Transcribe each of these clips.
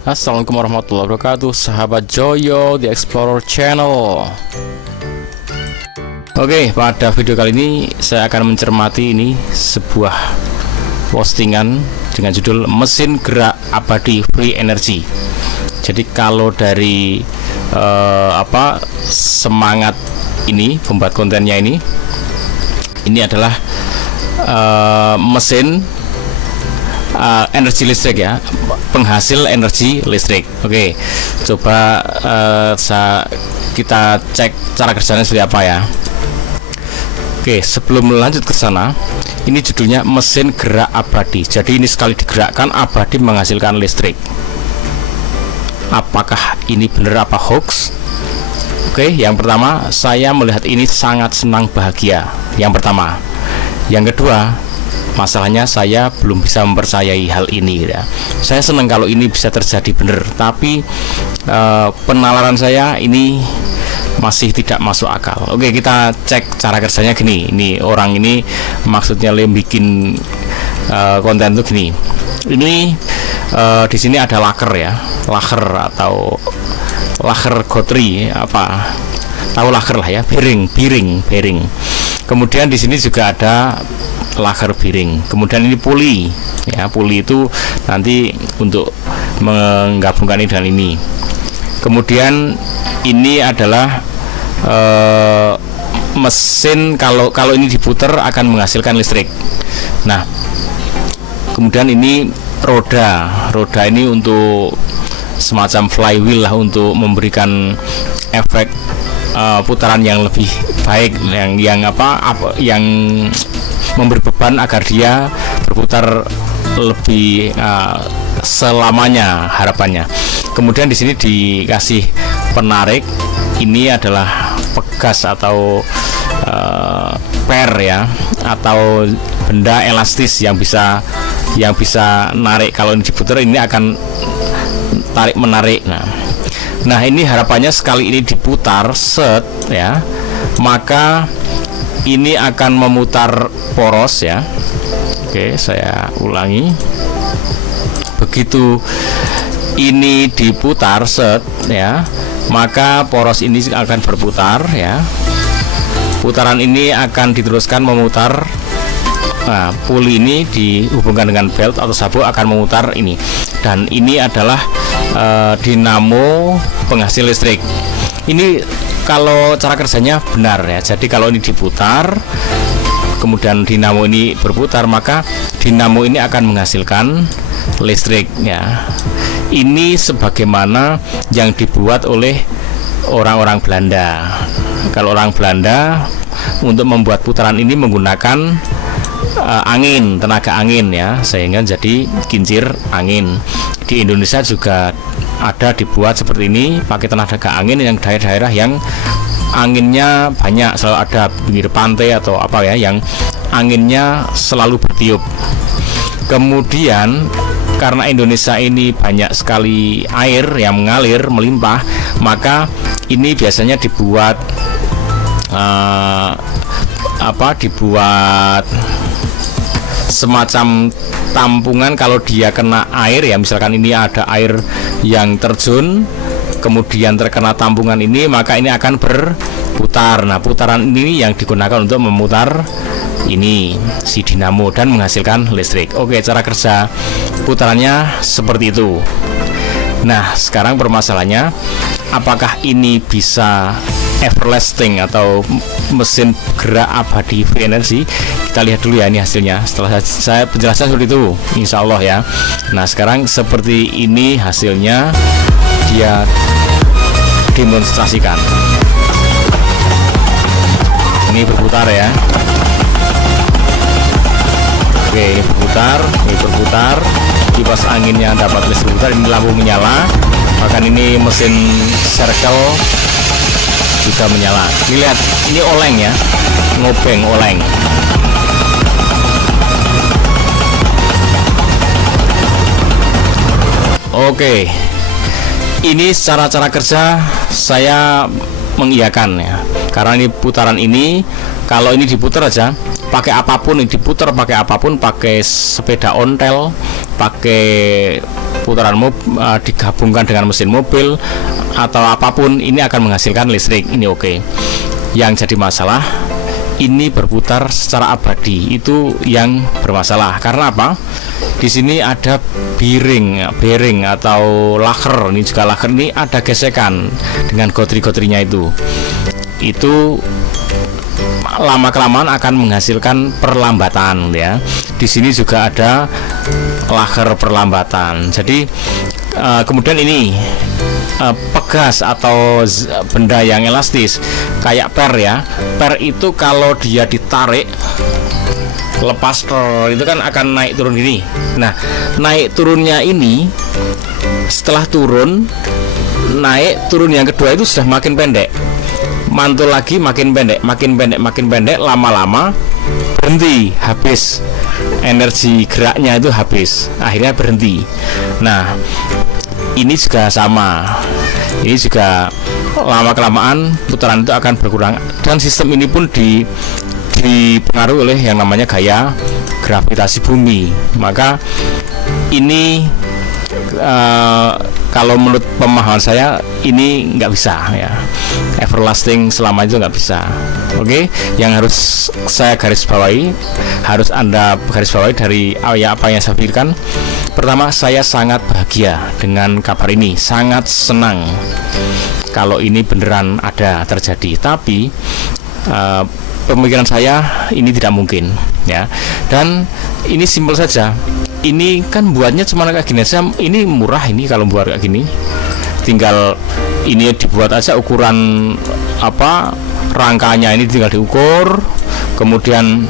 Assalamualaikum warahmatullahi wabarakatuh, sahabat Joyo The Explorer Channel. Oke, pada video kali ini saya akan mencermati ini sebuah postingan dengan judul mesin gerak abadi free energy. Jadi kalau dari semangat ini pembuat kontennya ini adalah mesin energi listrik ya, penghasil energi listrik. Oke, coba kita cek cara kerjanya seperti apa ya. Oke, sebelum lanjut ke sana, ini judulnya mesin gerak abadi. Jadi ini sekali digerakkan abadi menghasilkan listrik. Apakah ini benar apa hoax? Oke, yang pertama, saya melihat ini sangat senang bahagia. Yang pertama. Yang kedua, masalahnya saya belum bisa mempercayai hal ini ya. Saya senang kalau ini bisa terjadi benar, tapi penalaran saya ini masih tidak masuk akal. Oke, kita cek cara kerjanya gini. Ini orang ini maksudnya bikin konten tuh gini. Ini di sini ada laker ya, laker atau laker gotri apa? Tahu laker lah ya, bearing. Kemudian di sini juga ada laker bearing. Kemudian ini puli ya, puli itu nanti untuk menggabungkan ini dengan ini. Kemudian ini adalah mesin, kalau ini diputar akan menghasilkan listrik. Nah, kemudian ini roda ini untuk semacam flywheel lah, untuk memberikan efek putaran yang lebih baik, yang memberi beban agar dia berputar lebih selamanya harapannya. Kemudian di sini dikasih penarik, ini adalah pegas atau per ya, atau benda elastis yang bisa narik. Kalau ini diputar ini akan tarik menarik. Nah ini harapannya sekali ini diputar set ya, maka ini akan memutar poros ya. Oke, saya ulangi. Begitu ini diputar set ya, maka poros ini akan berputar ya. Putaran ini akan diteruskan memutar. Nah, puli ini dihubungkan dengan belt atau sabuk akan memutar ini. Dan ini adalah dinamo penghasil listrik. Ini kalau cara kerjanya benar ya. Jadi kalau ini diputar, kemudian dinamo ini berputar, maka dinamo ini akan menghasilkan listrik ya. Ini sebagaimana yang dibuat oleh orang-orang Belanda. Kalau orang Belanda untuk membuat putaran ini menggunakan angin, tenaga angin ya, sehingga jadi kincir angin. Di Indonesia juga ada dibuat seperti ini pakai tenaga angin, yang daerah-daerah yang anginnya banyak, selalu ada pinggir pantai atau apa ya, yang anginnya selalu bertiup. Kemudian karena Indonesia ini banyak sekali air yang mengalir melimpah, maka ini biasanya dibuat dibuat semacam tampungan. Kalau dia kena air ya, misalkan ini ada air yang terjun kemudian terkena tampungan ini, maka ini akan berputar. Nah, putaran ini yang digunakan untuk memutar ini si dinamo dan menghasilkan listrik. Oke, cara kerja putarannya seperti itu. Nah, sekarang permasalahannya, apakah ini bisa everlasting atau mesin gerak abadi free energy? Kita lihat dulu ya ini hasilnya. Setelah saya penjelasan seperti itu, insya Allah ya. Nah, sekarang seperti ini hasilnya, dia demonstrasikan. Ini berputar ya. Oke, ini berputar. Kipas anginnya dapat listrik berputar. Ini lampu menyala. Bahkan ini mesin circle juga menyala. Lihat, ini oleng ya, ngobeng oleng. Oke, ini cara kerja saya mengiyakan ya, karena ini putaran ini kalau ini diputar aja pakai apapun, ini diputar pakai apapun, pakai sepeda ontel, pakai putaran digabungkan dengan mesin mobil atau apapun, ini akan menghasilkan listrik. Ini oke. Yang jadi masalah ini berputar secara abadi, itu yang bermasalah. Karena apa? Di sini ada bearing atau laker, ini juga laker, ini ada gesekan dengan gotri-gotrinya itu lama kelamaan akan menghasilkan perlambatan ya. Di sini juga ada laker perlambatan. Jadi kemudian ini pegas atau benda yang elastis kayak per ya. Per itu kalau dia ditarik lepas itu kan akan naik turun gini. Nah, naik turunnya ini setelah turun, naik turun yang kedua itu sudah makin pendek, mantul lagi makin pendek, lama-lama berhenti, habis energi geraknya itu habis, akhirnya berhenti. Nah, ini juga sama, ini juga lama kelamaan putaran itu akan berkurang, dan sistem ini pun dipengaruhi oleh yang namanya gaya gravitasi bumi. Maka ini kalau menurut pemahaman saya ini nggak bisa ya, everlasting selama itu nggak bisa. Oke, yang harus saya garis bawahi, harus Anda garis bawahi dari apa yang saya pikirkan. Pertama, saya sangat bahagia dengan kabar ini, sangat senang kalau ini beneran ada terjadi. Tapi pemikiran saya ini tidak mungkin ya, dan ini simpel saja. Ini kan buatnya cuma kayak gini aja, ini murah ini kalau buat kayak gini, tinggal ini dibuat aja ukuran apa rangkanya, ini tinggal diukur, kemudian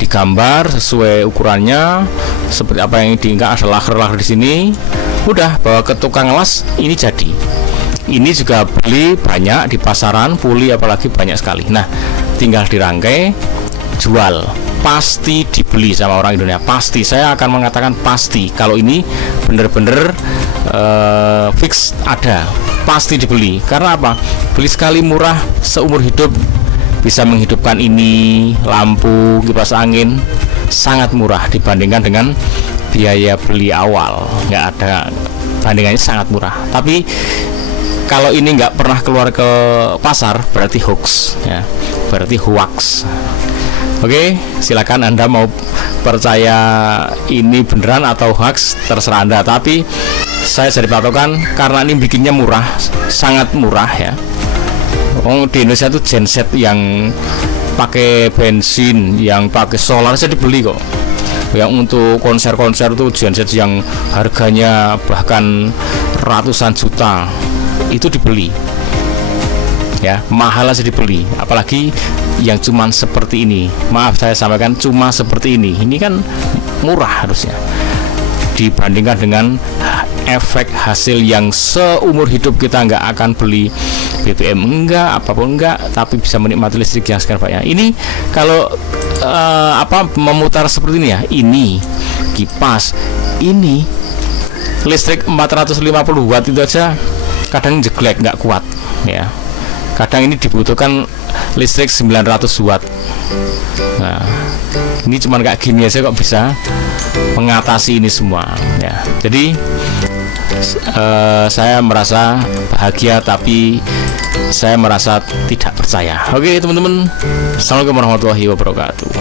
digambar sesuai ukurannya seperti apa yang diingat, ada laker di sini, udah bawa ke tukang las, ini jadi. Ini juga beli banyak di pasaran, puli apalagi banyak sekali. Nah, tinggal dirangkai, jual, pasti dibeli sama orang Indonesia, pasti. Saya akan mengatakan pasti, kalau ini bener-bener fix ada, pasti dibeli. Karena apa? Beli sekali murah, seumur hidup bisa menghidupkan ini, lampu, kipas angin, sangat murah dibandingkan dengan biaya beli awal. Nggak ada bandingannya, sangat murah. Tapi kalau ini nggak pernah keluar ke pasar, berarti hoax ya, berarti hoax. Oke, silakan Anda mau percaya ini beneran atau hoax, terserah Anda. Tapi saya jadi patokan karena ini bikinnya murah, sangat murah ya. Di Indonesia itu genset yang pakai bensin, yang pakai solar saya dibeli kok. Yang untuk konser-konser itu genset yang harganya bahkan ratusan juta, itu dibeli ya, mahal aja dibeli. Apalagi yang cuman seperti ini, maaf saya sampaikan, cuma seperti ini kan murah harusnya dibandingkan dengan efek hasil yang seumur hidup kita nggak akan beli BBM enggak, apapun enggak, tapi bisa menikmati listrik yang sekarang banyak. Ini kalau memutar seperti ini ya, ini kipas, ini listrik 450 watt itu aja kadang jeglek, nggak kuat ya. Kadang ini dibutuhkan listrik 900 watt. Nah, ini cuma kayak gini aja kok bisa mengatasi ini semua ya. Jadi saya merasa bahagia, tapi saya merasa tidak percaya. Oke teman-teman, assalamualaikum warahmatullahi wabarakatuh.